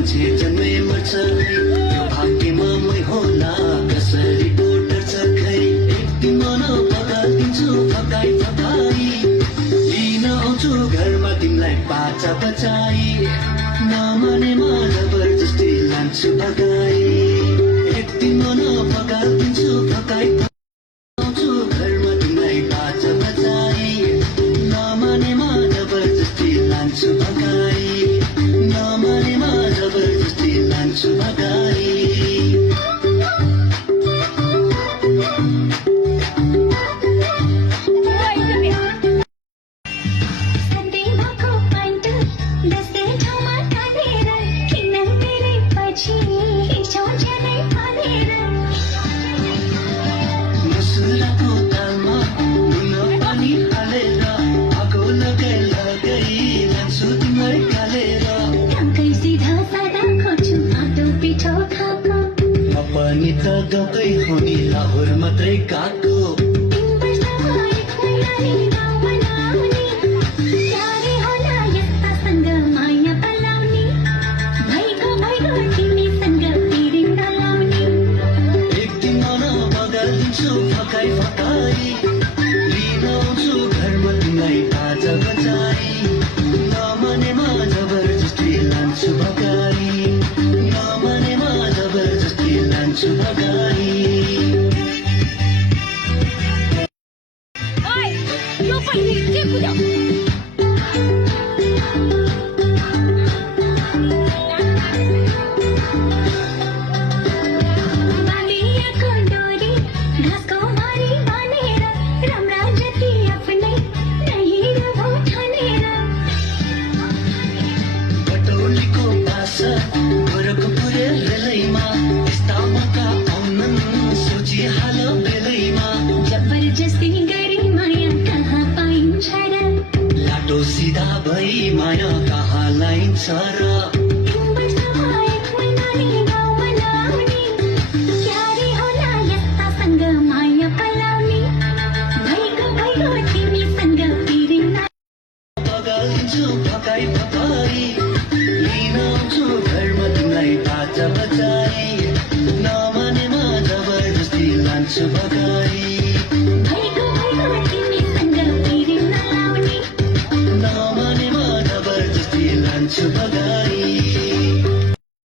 मान्छे जन्मे मर्छ यो भाग्यमा मै होला कसरी डर्छ खै एक दिन मन पकाइदिन्छु फकाई फकाई लिन आउँछु घरमा तिमीलाई बाचा बचाई नमानेमा जबरजस्ती लान्छु भगाई एक दिन मन पकाइदिन्छु फकाई आउँछु घरमा तिमीलाई बाचा बचाई नमानेमा जबरजस्ती लान्छु भगाई नमानेमा जबरजस्ती लान्छु भगाई मसुराको दालमा नुन पानी हालेर आगो लगाई लगाई लान्छु तिमीलाई गालेर म पनि त गएकै हो नि लाहोर मात्रै गएको फकाई फकाई लिन आउँछु घरमा तिमीलाई बाजा बजाई नमानेमा जबरजस्ती लान्छु भगाई नमानेमा जबरजस्ती लान्छु भगाई जबरजस्ती गरी माया कहाँ पाइन्छ र लाटो सिधा भई माया कहाँ लाइन्छ र